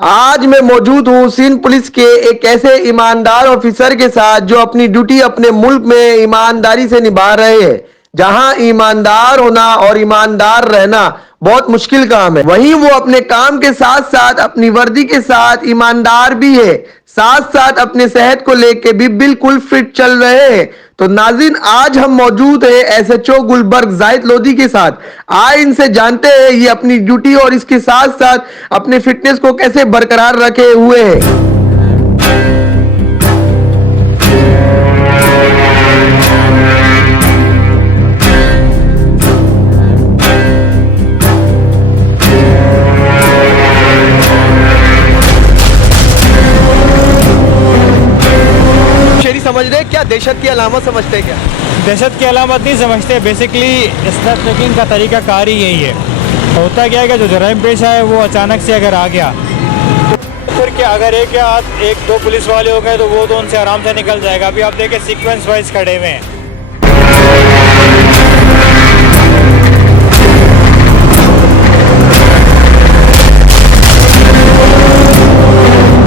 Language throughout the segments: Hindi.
आज मैं मौजूद हूँ सिंध पुलिस के एक ऐसे ईमानदार ऑफिसर के साथ जो अपनी ड्यूटी अपने मुल्क में ईमानदारी से निभा रहे हैं। जहां ईमानदार होना और ईमानदार रहना बहुत मुश्किल काम है, वहीं वो अपने काम के साथ साथ अपनी वर्दी के साथ ईमानदार भी है, साथ साथ अपने सेहत को लेके भी बिल्कुल फिट चल रहे हैं। तो नाज़रीन, आज हम मौजूद है एसएचओ गुलबर्ग जाहिद लोधी के साथ। आए इनसे जानते हैं ये अपनी ड्यूटी और इसके साथ साथ अपने फिटनेस को कैसे बरकरार रखे हुए हैं। शेरी समझ रहे क्या दहशत की अलामत समझते हैं क्या? दहशत की अलामत नहीं समझते। बेसिकली इसका ट्रैकिंग का तरीका कार ही यही है। होता क्या है कि जो जराइम पेश है वो अचानक से अगर आ गया तो फिर क्या, अगर एक या एक दो पुलिस वाले हो गए तो वो तो उनसे आराम से निकल जाएगा। अभी आप देखें सीक्वेंस वाइज खड़े हुए हैं।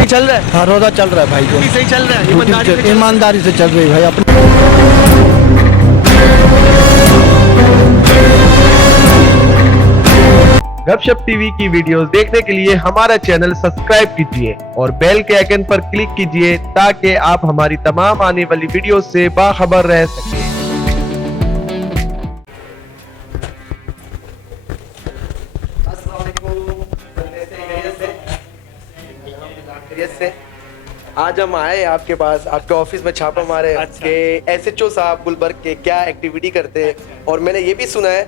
चल रहा है, हाँ रोजा चल रहा है भाई। जो सही चल रहा है, ईमानदारी से चल रही है भाई अपने। गपशप टीवी की वीडियोस देखने के लिए हमारा चैनल सब्सक्राइब कीजिए और बेल के आइकन पर क्लिक कीजिए ताकि आप हमारी तमाम आने वाली वीडियोस से बाखबर रह सकें। आज हम आए आपके पास, आपके ऑफिस में छापा मारे कि एसएचओ साहब गुलबर्ग के क्या एक्टिविटी करते हैं, और मैंने ये भी सुना है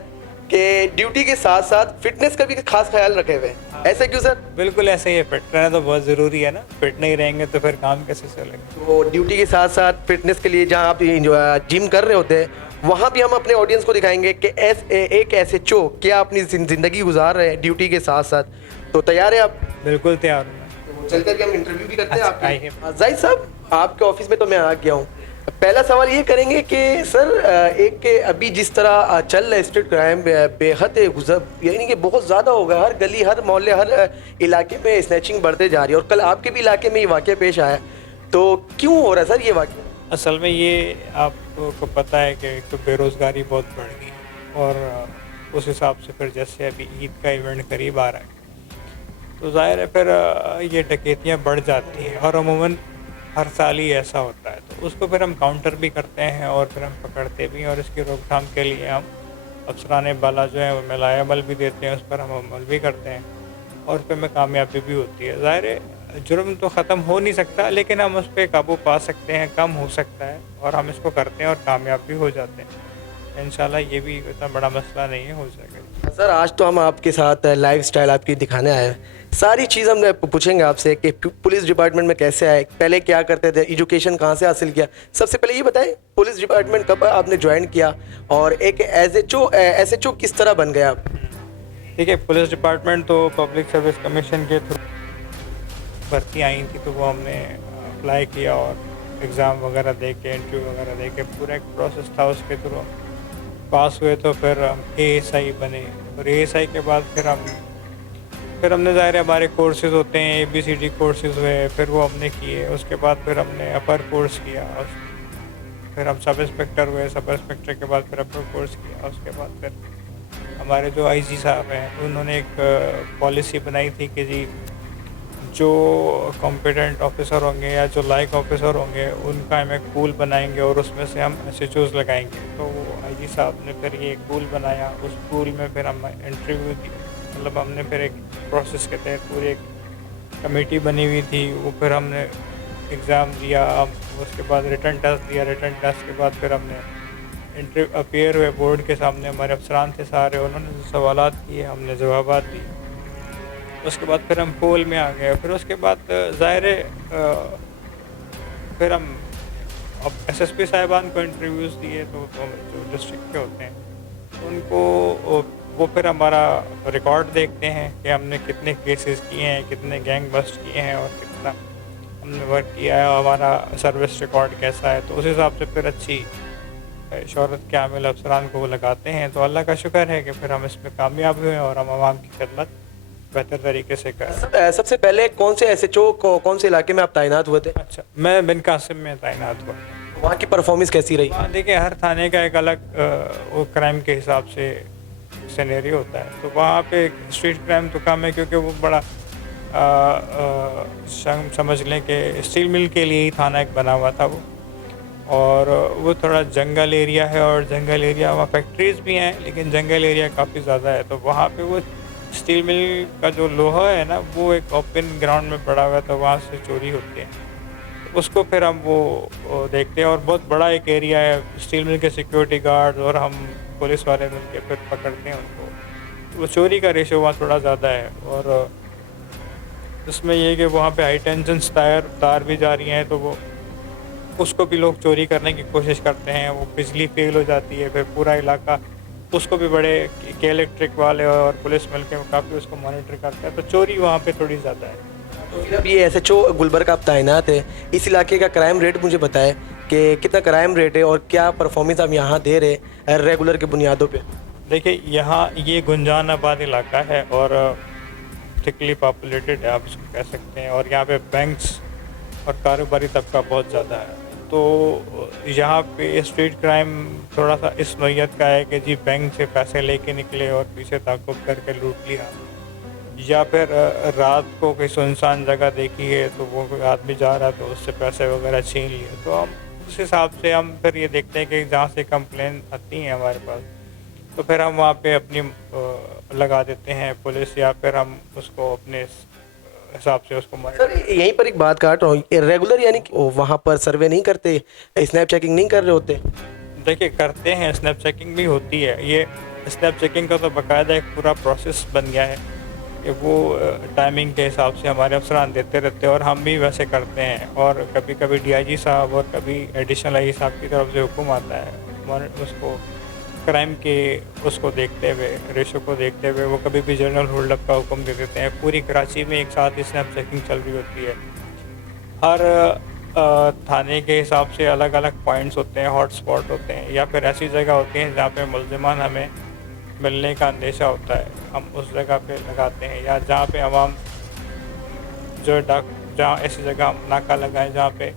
कि ड्यूटी के साथ साथ फिटनेस का भी खास ख्याल रखे हुए। ऐसे क्यों सर? बिल्कुल ऐसे ही है। फिट रहना तो बहुत ज़रूरी है ना। फिट नहीं रहेंगे तो फिर काम कैसे चलेगा। तो ड्यूटी के साथ साथ फिटनेस के लिए जहाँ आप जिम कर रहे होते हैं, वहाँ भी हम अपने ऑडियंस को दिखाएंगे कि एक एसएचओ क्या अपनी ज़िंदगी गुजार रहे हैं ड्यूटी के साथ साथ। तो तैयार है आप? बिल्कुल तैयार हूँ। चल करके हम इंटरव्यू भी करते हैं आइए। आपके। जाहिद साहब, आपके ऑफिस में तो मैं आ गया हूँ। पहला सवाल ये करेंगे कि सर, एक के अभी जिस तरह चल रहा है स्ट्रीट क्राइम बेहद गुजर, यानी कि बहुत ज़्यादा हो गया। हर गली, हर मोहल्ले, हर इलाके में स्नैचिंग बढ़ते जा रही है, और कल आपके भी इलाके में ये वाक़या पेश आया। तो क्यों हो रहा है सर ये वाक़या? असल में ये आपको पता है कि एक तो बेरोज़गारी बहुत बढ़ गई, और उस हिसाब से फिर जैसे अभी ईद का इवेंट करीब आ रहा है तो ज़ाहिर है फिर ये डकैतियाँ बढ़ जाती हैं, और अमूमन हर साल ही ऐसा होता है। तो उसको फिर हम काउंटर भी करते हैं और फिर हम पकड़ते भी हैं, और इसकी रोकथाम के लिए हम अफसरान बाला जो है वो मिलाया अमल भी देते हैं, उस पर हम अमल भी करते हैं, और उस पर में कामयाबी भी होती है। ज़ाहिर है जुर्म तो ख़त्म हो नहीं सकता, लेकिन हम उस पर काबू पा सकते हैं, कम हो सकता है, और हम इसको करते हैं और कामयाब भी हो जाते हैं। इंशाल्लाह ये भी इतना बड़ा मसला नहीं है, हो जाएगा। सर, आज तो हम आपके साथ लाइफ स्टाइल आपकी दिखाने आए हैं। सारी चीज़ हम पूछेंगे आपसे कि पुलिस डिपार्टमेंट में कैसे आए, पहले क्या करते थे, एजुकेशन कहाँ से हासिल किया। सबसे पहले ये बताएं, पुलिस डिपार्टमेंट कब आपने ज्वाइन किया, और एक एसएचओ किस तरह बन गया आप? ठीक है, पुलिस डिपार्टमेंट तो पब्लिक सर्विस कमीशन के थ्रू भर्ती आई थी, तो वो हमने अप्लाई किया और एग्ज़ाम वगैरह दे के, इंटरव्यू वगैरह दे के, पूरा एक प्रोसेस था, उसके थ्रू पास हुए तो फिर हम एएसआई बने, और एएसआई के बाद फिर हमने ज़ाहिर हमारे कोर्सेज़ होते हैं, एबीसीडी कोर्सेज़ हुए, फिर वो हमने किए। उसके बाद फिर हमने अपर कोर्स किया, और फिर हम सब इंस्पेक्टर हुए, सब इंस्पेक्टर के बाद फिर अपर कोर्स किया। उसके बाद फिर हमारे जो आईजी साहब हैं उन्होंने एक पॉलिसी बनाई थी कि जी जो कॉम्पिटेंट ऑफिसर होंगे या जो लायक ऑफिसर होंगे उनका हम एक पूल बनाएंगे, और उसमें से हम एसएचओज़ लगाएंगे। तो आईजी साहब ने फिर ये एक पूल बनाया, उस पूल में फिर हम इंटरव्यू दी, मतलब हमने फिर एक प्रोसेस के तहत पूरी एक कमेटी बनी हुई थी, वो फिर हमने एग्ज़ाम दिया, उसके बाद रिटर्न टेस्ट दिया, रिटर्न टेस्ट के बाद फिर हमने इंटरव्यू अपीयर हुए बोर्ड के सामने, हमारे अफसरान थे सारे, उन्होंने जो सवालात किए हमने जवाबात दिए। उसके बाद फिर हम पोल में आ गए। फिर उसके बाद ज़ाहिर फिर हम अब एसएसपी साहिबान को इंटरव्यूज़ दिए, तो जो डिस्ट्रिक्ट के होते हैं उनको वो फिर हमारा रिकॉर्ड देखते हैं कि हमने कितने केसेस किए हैं, कितने गैंग बस्ट किए हैं, और कितना हमने वर्क किया है, हमारा सर्विस रिकॉर्ड कैसा है। तो उस हिसाब से फिर अच्छी शोहरत के आमिल अफसरान को वो लगाते हैं। तो अल्लाह का शुक्र है कि फिर हम इसमें कामयाब हुए और हम आवाम की खिदमत बेहतर तरीके से कर। सबसे पहले कौन से एसएचओ कौन से इलाके में आप तैनात हुए थे? अच्छा, मैं बिन कासिम में तैनात हुआ। वहाँ की परफॉर्मेंस कैसी रही? वहाँ देखिए हर थाने का एक अलग वो क्राइम के हिसाब से सिनेरियो होता है। तो वहाँ पे स्ट्रीट क्राइम तो कम है क्योंकि वो बड़ा समझ लें कि स्टील मिल के लिए ही थाना एक बना हुआ था वो, और वो थोड़ा जंगल एरिया है, और जंगल एरिया वहाँ फैक्ट्रीज़ भी हैं लेकिन जंगल एरिया काफ़ी ज़्यादा है। तो वहाँ पे वो स्टील मिल का जो लोहा है ना, वो एक ओपन ग्राउंड में पड़ा हुआ है, तो वहाँ से चोरी होती है। उसको फिर हम वो देखते हैं, और बहुत बड़ा एक एरिया है, स्टील मिल के सिक्योरिटी गार्ड और हम पुलिस वाले मिल के फिर पकड़ते हैं उनको। वो चोरी का रेशो वहाँ थोड़ा ज़्यादा है, और इसमें ये है कि वहाँ पे हाई टेंशन तार भी जा रही हैं, तो वो उसको भी लोग चोरी करने की कोशिश करते हैं। वो बिजली फेल हो जाती है, फिर पूरा इलाका उसको भी बड़े के इलेक्ट्रिक वाले और पुलिस मिल के काफ़ी उसको मॉनिटर करते हैं। तो चोरी वहाँ पे थोड़ी ज़्यादा है। तो फिर अब ये एसएचओ गुलबर्ग आप तैनात है, इस इलाके का क्राइम रेट मुझे बताएं कि कितना क्राइम रेट है और क्या परफॉर्मेंस आप यहाँ दे रहे रेगुलर के बुनियादों पे? देखिए यहाँ ये गुंजानाबाद इलाका है और थिकली पॉपुलेटेड है, आप इसको कह सकते हैं, और यहाँ पे बैंक्स और कारोबारी तबका बहुत ज़्यादा है। तो यहाँ पे स्ट्रीट क्राइम थोड़ा सा इस नौयत का है कि जी बैंक से पैसे लेके निकले और पीछे ताक़ुब करके लूट लिया, या फिर रात को कोई सुनसान जगह देखी है तो वो कोई आदमी जा रहा है तो उससे पैसे वगैरह छीन लिए। तो हम उस हिसाब से हम फिर ये देखते हैं कि जहाँ से कंप्लेन आती हैं हमारे पास, तो फिर हम वहाँ पे अपनी लगा देते हैं पुलिस, या फिर हम उसको अपने हिसाब से उसको सर यहीं पर एक बात काट रहा हूँ, रेगुलर यानी कि वहाँ पर सर्वे नहीं करते, स्नैप चेकिंग नहीं कर रहे होते? देखिए करते हैं, स्नैप चेकिंग भी होती है। ये स्नैप चेकिंग का तो बाकायदा एक पूरा प्रोसेस बन गया है कि वो टाइमिंग के हिसाब से हमारे अफसरान देते रहते हैं, और हम भी वैसे करते हैं। और कभी कभी डीआईजी साहब और कभी एडिशनल आई साहब की तरफ से हुक्म आता है, उसको क्राइम के उसको देखते हुए, रेशो को देखते हुए वो कभी भी जनरल होल्डअप का हुक्म दे देते हैं। पूरी कराची में एक साथ स्नैप चेकिंग चल रही होती है। हर थाने के हिसाब से अलग अलग पॉइंट्स होते हैं, हॉट स्पॉट होते हैं, या फिर ऐसी जगह होती हैं जहाँ पे मुल्ज़िमान हमें मिलने का अंदेशा होता है, हम उस जगह पे लगाते हैं। या जहाँ पे आवाम जो जहाँ ऐसी जगह हम नाका लगाएं जहाँ पे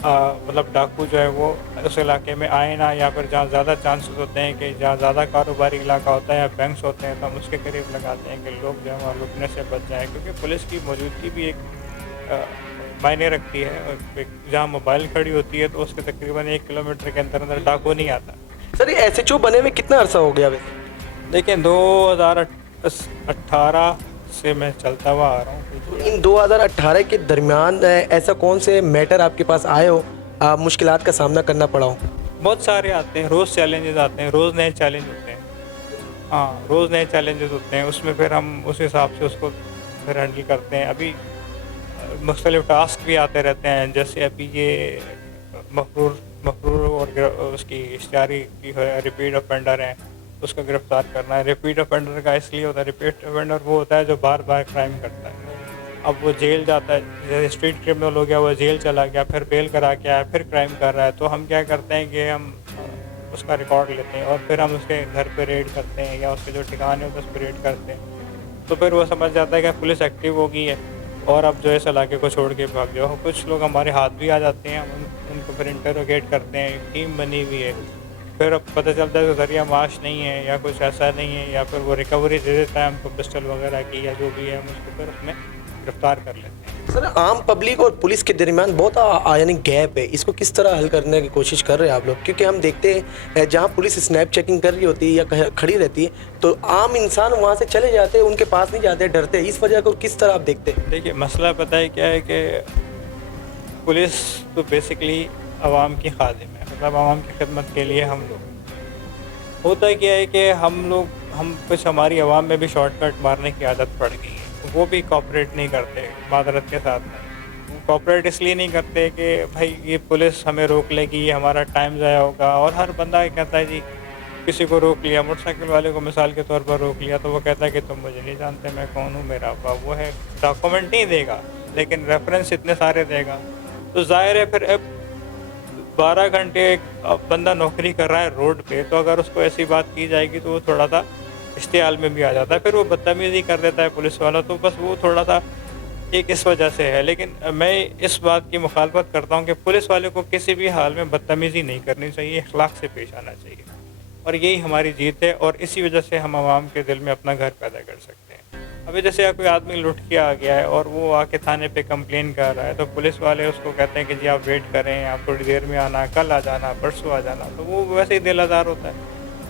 मतलब डाकू जो है वो उस इलाके में आए ना, या फिर जहाँ ज़्यादा चांसेस होते हैं कि जहाँ ज़्यादा कारोबारी इलाका होता है या बैंक्स होते हैं, तो हम उसके करीब लगाते हैं कि लोग जो है वहाँ लुटने से बच जाएँ। क्योंकि पुलिस की मौजूदगी भी एक मायने रखती है, और जहाँ मोबाइल खड़ी होती है तो उसके तकरीबन 1 किलोमीटर के अंदर डाकू नहीं आता। सर ये एसएचओ बने हुए कितना अरसा हो गया वैसे? देखिए 2018 से मैं चलता हुआ आ रहा हूँ। तो इन 2018 के दरमियान ऐसा कौन से मैटर आपके पास आए हो, मुश्किलात का सामना करना पड़ा हो? बहुत सारे आते हैं, रोज़ चैलेंजेस आते हैं, रोज़ नए चैलेंज होते हैं। हाँ, रोज़ नए चैलेंजेस होते हैं, उसमें फिर हम उस हिसाब से उसको फिर हैंडल करते हैं। अभी मुख्तलिफ टास्क भी आते रहते हैं, जैसे अभी ये मफरूर और उसकी इश्तिहारी की रिपीट ऑफेंडर हैं, उसको गिरफ़्तार करना है। रिपीट ऑफेंडर का इसलिए होता है, रिपीट ऑफेंडर वो होता है जो बार बार क्राइम करता है। अब वो जेल जाता है, जैसे स्ट्रीट क्रिमिनल हो गया, वो जेल चला गया, फिर बेल करा के आया, फिर क्राइम कर रहा है, तो हम क्या करते हैं कि हम उसका रिकॉर्ड लेते हैं और फिर हम उसके घर पे रेड करते हैं, या उसके जो ठिकाने होते हैं उस पर रेड करते हैं। तो फिर वो समझ जाता है कि पुलिस एक्टिव हो गई है और अब जो है इस इलाके को छोड़ के भाग जाओ। कुछ लोग हमारे हाथ भी आ जाते हैं, हम उनको फिर इंटरोगेट करते हैं, टीम बनी हुई है। फिर अब पता चलता है कि ज़रिया माश नहीं है या कुछ ऐसा नहीं है, या फिर वो रिकवरी दे देता है हमको पिस्टल वगैरह की या जो भी है, हम उसको फिर उसमें गिरफ्तार कर लेते हैं। सर आम पब्लिक और पुलिस के दरमियान बहुत यानी गैप है, इसको किस तरह हल करने की कोशिश कर रहे हैं आप लोग? क्योंकि हम देखते हैं जहाँ पुलिस स्नैप चेकिंग कर रही होती है या खड़ी रहती है तो आम इंसान वहाँ से चले जाते हैं, उनके पास नहीं जाते, डरते हैं। इस वजह को किस तरह आप देखते हैं? देखिए मसला पता है क्या है कि पुलिस तो बेसिकली आवाम की खादिम है, मतलब आवाम की खिदमत के लिए हम लोग। होता क्या है कि हम कुछ हमारी आवाम में भी शॉर्टकट मारने की आदत पड़ गई है, वो भी कॉपरेट नहीं करते मादरत के साथ में। कॉपरेट इसलिए नहीं करते कि भाई ये पुलिस हमें रोक लेगी, हमारा टाइम ज़ाया होगा। और हर बंदा कहता है जी, किसी को रोक लिया, मोटरसाइकिल वाले को मिसाल के तौर पर रोक लिया, तो वो कहता है कि तुम मुझे नहीं जानते, मैं कौन हूँ, मेरा वो है। डॉक्यूमेंट नहीं देगा लेकिन रेफरेंस इतने सारे देगा, तो ज़ाहिर है फिर अब 12 घंटे एक बंदा नौकरी कर रहा है रोड पे, तो अगर उसको ऐसी बात की जाएगी तो वो थोड़ा सा इश्तियाल में भी आ जाता है, फिर वो बदतमीज़ी कर देता है पुलिस वाला, तो बस वो थोड़ा सा एक इस वजह से है। लेकिन मैं इस बात की मुखालफत करता हूँ कि पुलिस वाले को किसी भी हाल में बदतमीज़ी नहीं करनी चाहिए, अखलाक से पेश आना चाहिए, और यही हमारी जीत है, और इसी वजह से हम आवाम के दिल में अपना घर पैदा कर सकते हैं। अभी जैसे कोई आदमी लुट के आ गया है और वो आके थाने पे कंप्लेन कर रहा है, तो पुलिस वाले उसको कहते हैं कि जी आप वेट करें, आप थोड़ी देर में आना, कल आ जाना, परसों आ जाना, तो वो वैसे ही दिल आज़ार होता है।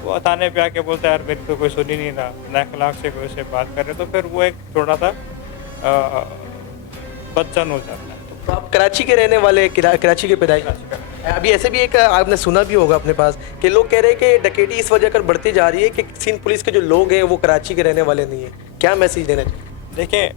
वो थाने पे आके बोलता है यार मेरी तो कोई सुन ही नहीं रहा, नाअखलाक से कोई से बात कर रहे, तो फिर वो एक थोड़ा सा बदचन हो जाता है। तो आप कराची के रहने वाले, कराची के पैदाइश। अभी ऐसे भी एक आपने सुना भी होगा अपने पास कि लोग कह रहे हैं कि डकैती इस वजह कर बढ़ती जा रही है कि सिंध पुलिस के जो लोग हैं वो कराची के रहने वाले नहीं है। क्या मैसेज देना चाहिए? देखिए,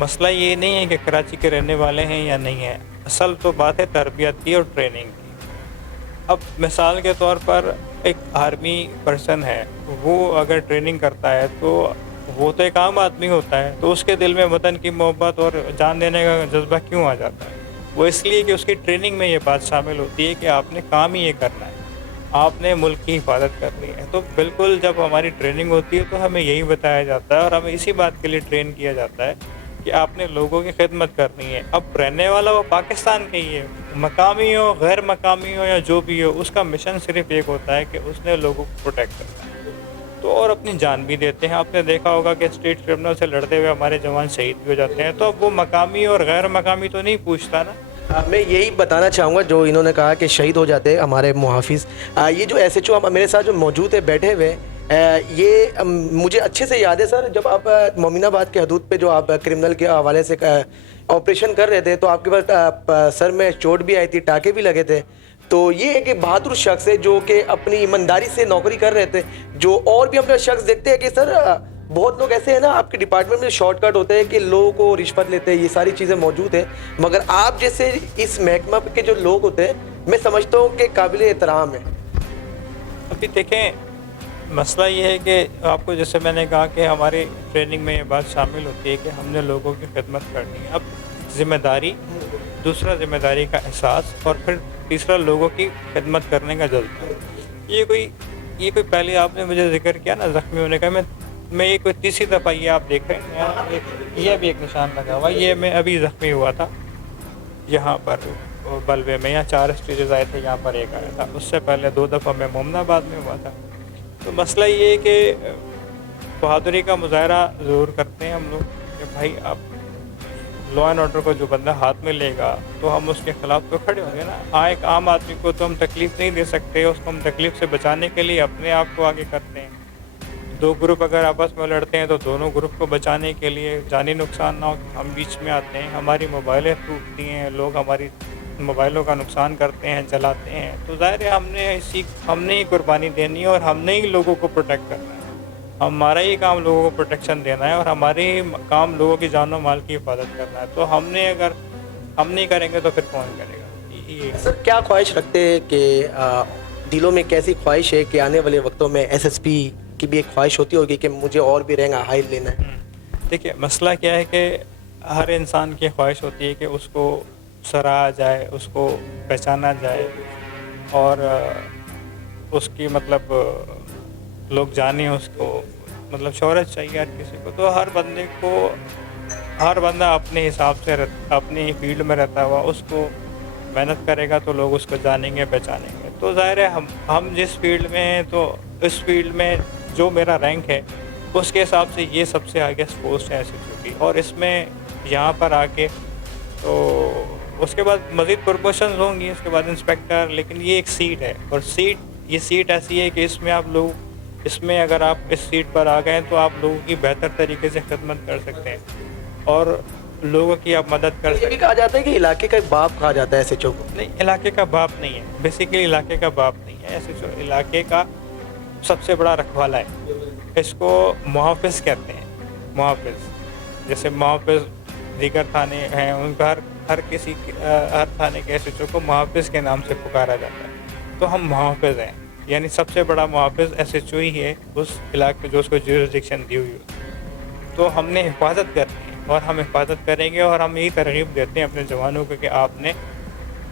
मसला ये नहीं है कि कराची के रहने वाले हैं या नहीं है, असल तो बात है तरबियत की और ट्रेनिंग की। अब मिसाल के तौर पर एक आर्मी पर्सन है, वो अगर ट्रेनिंग करता है तो वो तो एक आम आदमी होता है, तो उसके दिल में वतन की मोहब्बत और जान देने का जज्बा क्यों आ जाता है? वो इसलिए कि उसकी ट्रेनिंग में ये बात शामिल होती है कि आपने काम ही ये करना है, आपने मुल्क की हिफाजत करनी है। तो बिल्कुल जब हमारी ट्रेनिंग होती है तो हमें यही बताया जाता है और हमें इसी बात के लिए ट्रेन किया जाता है कि आपने लोगों की खिदमत करनी है। अब रहने वाला वो पाकिस्तान का ही है, मकामी हो, गैर मकामी हो या जो भी हो, उसका मिशन सिर्फ एक होता है कि उसने लोगों को प्रोटेक्ट करना है, तो और अपनी जान भी देते हैं। आपने देखा होगा कि स्ट्रीट क्रिमिनल से लड़ते हुए हमारे जवान शहीद भी हो जाते हैं, तो अब वो मकामी और गैर मकामी तो नहीं पूछता ना। मैं यही बताना चाहूँगा जो इन्होंने कहा कि शहीद हो जाते हैं हमारे मुहाफिज। ये जो SHO मेरे साथ जो मौजूद है बैठे हुए, ये मुझे अच्छे से याद है सर, जब आप मोमिनाबाद के हदूद पे जो आप क्रिमिनल के हवाले से ऑपरेशन कर रहे थे तो आपके पास सर में चोट भी आई थी, टाँके भी लगे थे। तो ये एक बहादुर शख्स है जो कि अपनी ईमानदारी से नौकरी कर रहे थे। जो और भी हम शख्स देखते हैं कि सर बहुत लोग ऐसे हैं ना आपके डिपार्टमेंट में शॉर्टकट होते हैं कि लोगों को रिश्वत लेते हैं, ये सारी चीज़ें मौजूद हैं, मगर आप जैसे इस महकमा के जो लोग होते हैं मैं समझता हूँ कि काबिल एहतराम है। अभी देखें, मसला ये है कि आपको जैसे मैंने कहा कि हमारी ट्रेनिंग में ये बात शामिल होती है कि हमने लोगों की खिदमत करनी है। अब जिम्मेदारी, दूसरा जिम्मेदारी का एहसास, और फिर तीसरा लोगों की खिदमत करने का जज्बा। ये कोई पहले आपने मुझे जिक्र किया ना ज़ख्मी होने का, मैं ये कोई तीसरी दफ़ा ये आप देख रहे हैं, ये भी एक निशान लगा हुआ, ये मैं अभी ज़ख्मी हुआ था यहाँ पर बलवे में, यहाँ 4 स्टेजेस आए थे, यहाँ पर एक आया था, उससे पहले 2 दफ़ा मैं मोमिनाबाद में हुआ था। तो मसला ये है कि बहादुरी का मुजाहरा ज़रूर करते हैं हम लोग कि भाई आप लॉ एंड ऑर्डर को जो बंदा हाथ में लेगा तो हम उसके ख़िलाफ़ तो खड़े होंगे ना। एक आम आदमी को तो हम तकलीफ़ नहीं दे सकते, उसको हम तकलीफ़ से बचाने के लिए अपने आप को आगे करते हैं। 2 ग्रुप अगर आपस में लड़ते हैं तो दोनों ग्रुप को बचाने के लिए, जानी नुकसान ना हो, हम बीच में आते हैं। हमारी मोबाइलें टूटती हैं, लोग हमारी मोबाइलों का नुकसान करते हैं, जलाते हैं, तो ज़ाहिर है हमने ही कुर्बानी देनी है और हमने ही लोगों को प्रोटेक्ट करना है। हमारा ही काम लोगों को प्रोटेक्शन देना है और हमारे ही काम लोगों की जान और माल की हिफाजत करना है। तो हम नहीं करेंगे तो फिर कौन करेगा? सर क्या ख्वाहिश रखते हैं कि दिलों में कैसी ख्वाहिश है कि आने वाले वक्तों में SSP की भी एक ख्वाहिश होती होगी कि मुझे और भी रैंक हाई लेना है? देखिए, मसला क्या है कि हर इंसान की ख्वाहिश होती है कि उसको सराहा जाए, उसको पहचाना जाए और उसकी मतलब लोग जाने उसको, मतलब शोहरत चाहिए हर किसी को। तो हर बंदा अपने हिसाब से अपनी फील्ड में रहता हुआ उसको मेहनत करेगा तो लोग उसको जानेंगे, पहचानेंगे। तो ज़ाहिर है हम जिस फील्ड में हैं तो इस फील्ड में जो मेरा रैंक है उसके हिसाब से ये सबसे आगे पोस्ट है SHO की, और इसमें यहाँ पर आके तो उसके बाद मज़ीद प्रमोशंस होंगी, उसके बाद इंस्पेक्टर, लेकिन ये एक सीट है और ये सीट ऐसी है कि इसमें अगर आप इस सीट पर आ गए तो आप लोगों की बेहतर तरीके से खिदमत कर सकते हैं और लोगों की आप मदद कर सकते हैं। ये भी कहा जाता है कि इलाके का बाप कहा जाता है SHO को। नहीं, इलाके का बाप नहीं है, बेसिकली इलाके का बाप नहीं है SHO, इलाके का सबसे बड़ा रखवाला है। इसको मुहाफिज कहते हैं, मुहाफिज। जैसे मुहाफिज दीगर थाने हैं, उनका हर थाने के SHO को मुहाफिज के नाम से पुकारा जाता है। तो हम मुहाफिज हैं, यानी सबसे बड़ा मुहाफिज SHO ही है उस इलाके जो उसको जुरिसडिक्शन दी हुई हो। तो हमने हिफाजत करनी है और हम हिफाजत करेंगे और हम यही तरगीब देते हैं अपने जवानों को कि आपने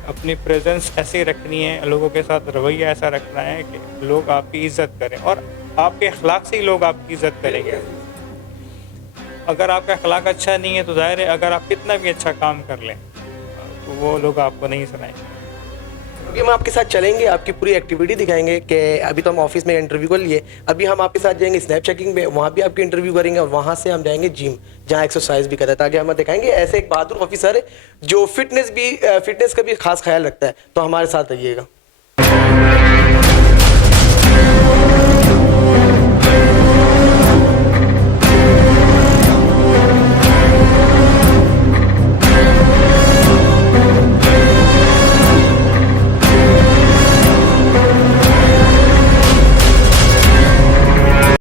अपनी प्रेजेंस ऐसे रखनी है, लोगों के साथ रवैया ऐसा रखना है कि लोग आपकी इज़्ज़त करें। और आपके अखलाक से ही लोग आपकी इज़्ज़त करेंगे। अगर आपका अखलाक अच्छा नहीं है तो ज़ाहिर है अगर आप कितना भी अच्छा काम कर लें तो वो लोग आपको नहीं सुनाएंगे। अभी हम आपके साथ चलेंगे, आपकी पूरी एक्टिविटी दिखाएंगे कि अभी तो हम ऑफिस में इंटरव्यू कर लिए, अभी हम आपके साथ जाएंगे स्नैप चेकिंग पे, वहाँ भी आपकी इंटरव्यू करेंगे और वहाँ से हम जाएंगे जिम जहाँ एक्सरसाइज भी करता है, ताकि हम दिखाएंगे ऐसे एक बहादुर ऑफिसर है जो फिटनेस का भी खास ख्याल रखता है। तो हमारे साथ रहिएगा।